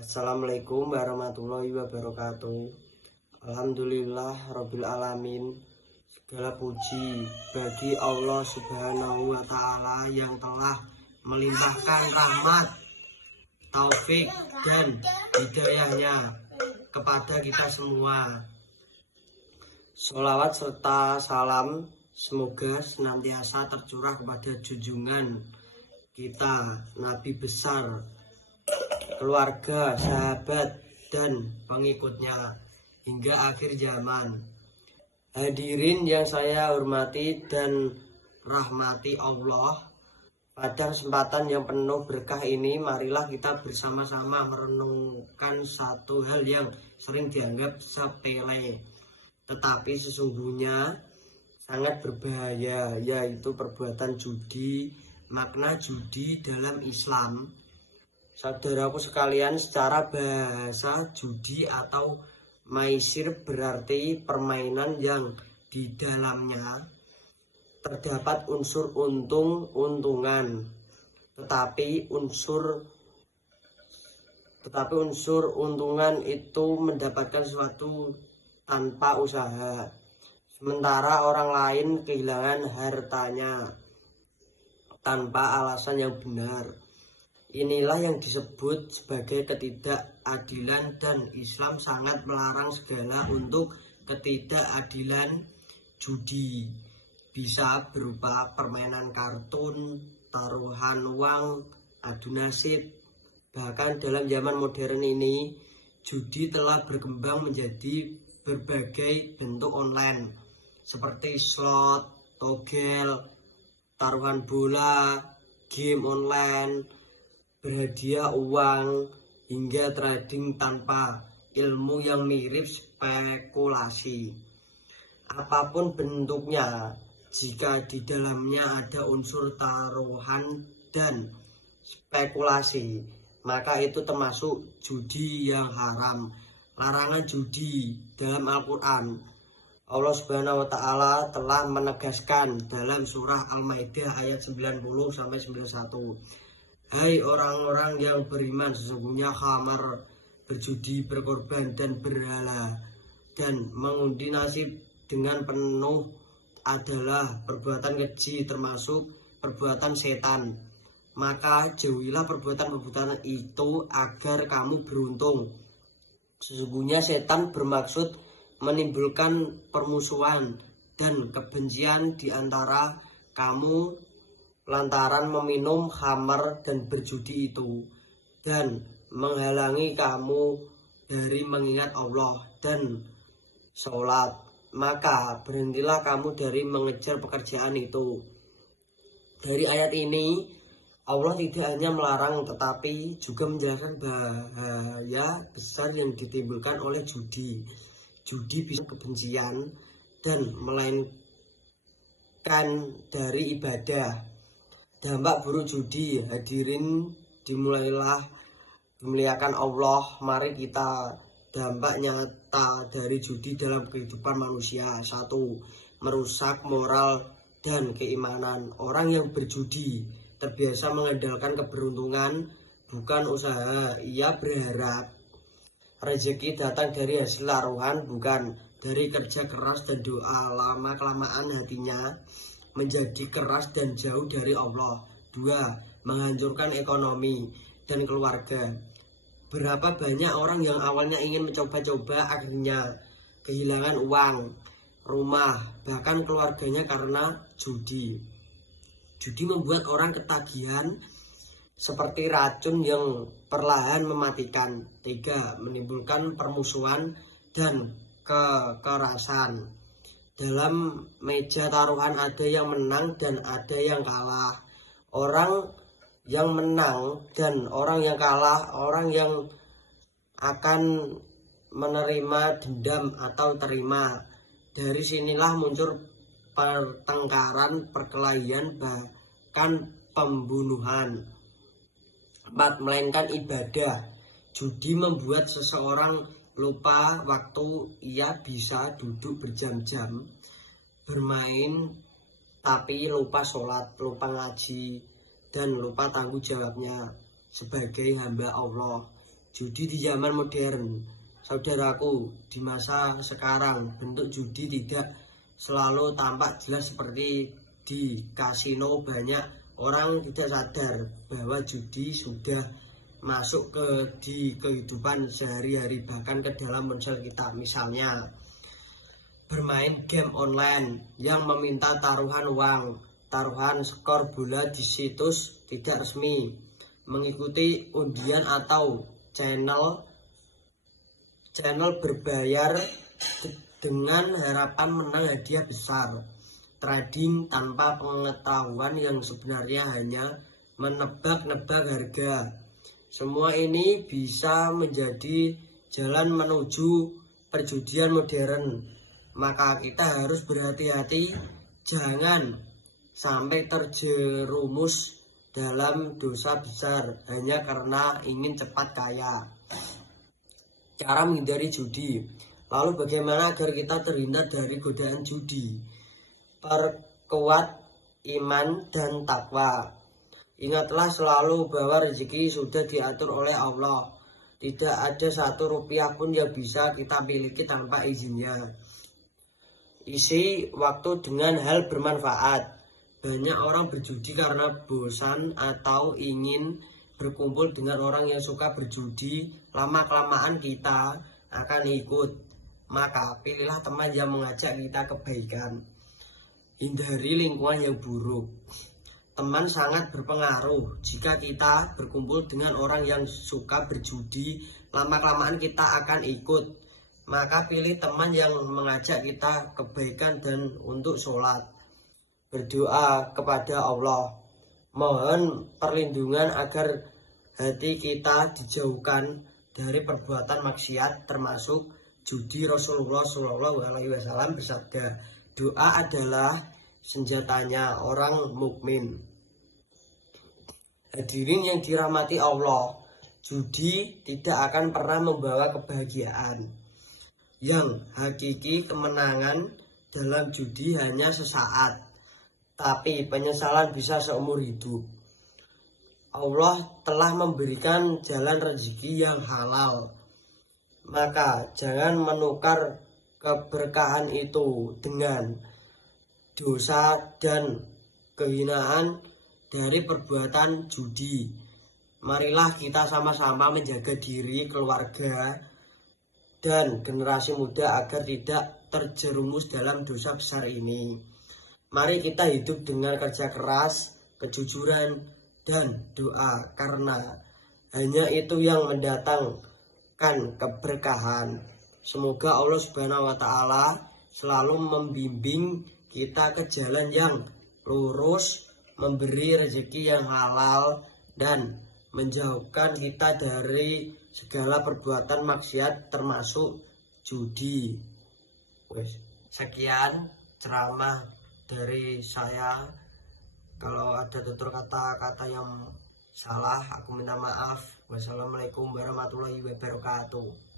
Assalamualaikum warahmatullahi wabarakatuh. Alhamdulillah Rabbil Alamin. Segala puji bagi Allah Subhanahu wa Ta'ala yang telah melimpahkan rahmat, taufik dan hidayahnya kepada kita semua. Sholawat serta salam semoga senantiasa tercurah kepada junjungan kita, Nabi besar, keluarga, sahabat, dan pengikutnya hingga akhir zaman. Hadirin yang saya hormati dan rahmati Allah, pada kesempatan yang penuh berkah ini, marilah kita bersama-sama merenungkan satu hal yang sering dianggap sepele, tetapi sesungguhnya sangat berbahaya, yaitu perbuatan judi. Makna judi dalam Islam, saudaraku sekalian, secara bahasa judi atau maisir berarti permainan yang di dalamnya terdapat unsur untung-untungan, tetapi unsur untungan itu mendapatkan sesuatu tanpa usaha, sementara orang lain kehilangan hartanya tanpa alasan yang benar. Inilah yang disebut sebagai ketidakadilan, dan Islam sangat melarang segala untuk ketidakadilan judi. Bisa berupa permainan kartun, taruhan uang, adu nasib. Bahkan dalam zaman modern ini, judi telah berkembang menjadi berbagai bentuk online seperti slot, togel, taruhan bola, game online, berhadiah uang, hingga trading tanpa ilmu yang mirip spekulasi. Apapun bentuknya, jika di dalamnya ada unsur taruhan dan spekulasi, maka itu termasuk judi yang haram. Larangan judi dalam Al-Quran, Allah Subhanahu wa Ta'ala telah menegaskan dalam surah Al-Maidah ayat 90-91. Hai orang-orang yang beriman, sesungguhnya khamar, berjudi, berkorban, dan berhala, dan mengundi nasib dengan penuh adalah perbuatan keji, termasuk perbuatan setan. Maka jauhilah perbuatan-perbuatan itu agar kamu beruntung. Sesungguhnya setan bermaksud menimbulkan permusuhan dan kebencian di antara kamu lantaran meminum khamar dan berjudi itu, dan menghalangi kamu dari mengingat Allah dan sholat. Maka berhentilah kamu dari mengejar pekerjaan itu. Dari ayat ini, Allah tidak hanya melarang tetapi juga menjelaskan bahaya besar yang ditimbulkan oleh judi. Judi bisa kebencian dan melainkan dari ibadah. Dampak buruk judi, hadirin dimuliakan Allah. Mari kita dampak nyata dari judi dalam kehidupan manusia. 1. Merusak moral dan keimanan. Orang yang berjudi terbiasa mengandalkan keberuntungan, bukan usaha. Ia berharap rezeki datang dari hasil taruhan, bukan dari kerja keras dan doa. Lama-kelamaan hatinya menjadi keras dan jauh dari Allah. 2. Menghancurkan ekonomi dan keluarga. Berapa banyak orang yang awalnya ingin mencoba-coba akhirnya kehilangan uang, rumah, bahkan keluarganya karena judi. Judi membuat orang ketagihan seperti racun yang perlahan mematikan. 3. Menimbulkan permusuhan dan kekerasan. Dalam meja taruhan ada yang menang dan ada yang kalah. Orang yang menang dan orang yang kalah, orang yang akan menerima dendam atau terima. Dari sinilah muncul pertengkaran, perkelahian, bahkan pembunuhan. 4. Melainkan ibadah. Judi membuat seseorang lupa waktu. Ia bisa duduk berjam-jam bermain tapi lupa sholat, lupa ngaji, dan lupa tanggung jawabnya sebagai hamba Allah. judi di zaman modern. Saudaraku, di masa sekarang bentuk judi tidak selalu tampak jelas seperti di kasino. Banyak orang tidak sadar bahwa judi sudah masuk di kehidupan sehari-hari, bahkan ke dalam ponsel kita. Misalnya bermain game online yang meminta taruhan uang, taruhan skor bola di situs tidak resmi, mengikuti undian atau channel berbayar dengan harapan menang hadiah besar, trading tanpa pengetahuan yang sebenarnya hanya menebak-nebak harga. Semua ini bisa menjadi jalan menuju perjudian modern. Maka kita harus berhati-hati, jangan sampai terjerumus dalam dosa besar hanya karena ingin cepat kaya. Cara menghindari judi. Lalu bagaimana agar kita terhindar dari godaan judi? Perkuat iman dan takwa. Ingatlah selalu bahwa rezeki sudah diatur oleh Allah. Tidak ada satu rupiah pun yang bisa kita miliki tanpa izinnya. Isi waktu dengan hal bermanfaat. Banyak orang berjudi karena bosan atau ingin berkumpul dengan orang yang suka berjudi. Lama-kelamaan kita akan ikut. Maka pilihlah teman yang mengajak kita kebaikan. Hindari lingkungan yang buruk. Teman sangat berpengaruh. Jika kita berkumpul dengan orang yang suka berjudi, lama-kelamaan kita akan ikut. Maka pilih teman yang mengajak kita kebaikan dan untuk sholat. Berdoa kepada Allah, mohon perlindungan agar hati kita dijauhkan dari perbuatan maksiat termasuk judi. Rasulullah SAW bersabda, doa adalah senjatanya orang mukmin. Hadirin yang dirahmati Allah, judi tidak akan pernah membawa kebahagiaan. Yang hakiki kemenangan dalam judi hanya sesaat, tapi penyesalan bisa seumur hidup. Allah telah memberikan jalan rezeki yang halal. Maka jangan menukar keberkahan itu dengan dosa dan kehinaan dari perbuatan judi. Marilah kita sama-sama menjaga diri, keluarga, dan generasi muda agar tidak terjerumus dalam dosa besar ini. Mari kita hidup dengan kerja keras, kejujuran, dan doa, karena hanya itu yang mendatangkan keberkahan. Semoga Allah Subhanahu wa Ta'ala selalu membimbing kita ke jalan yang lurus, memberi rezeki yang halal, dan menjauhkan kita dari segala perbuatan maksiat termasuk judi. Sekian ceramah dari saya. Kalau ada tutur kata-kata yang salah, aku minta maaf. Wassalamualaikum warahmatullahi wabarakatuh.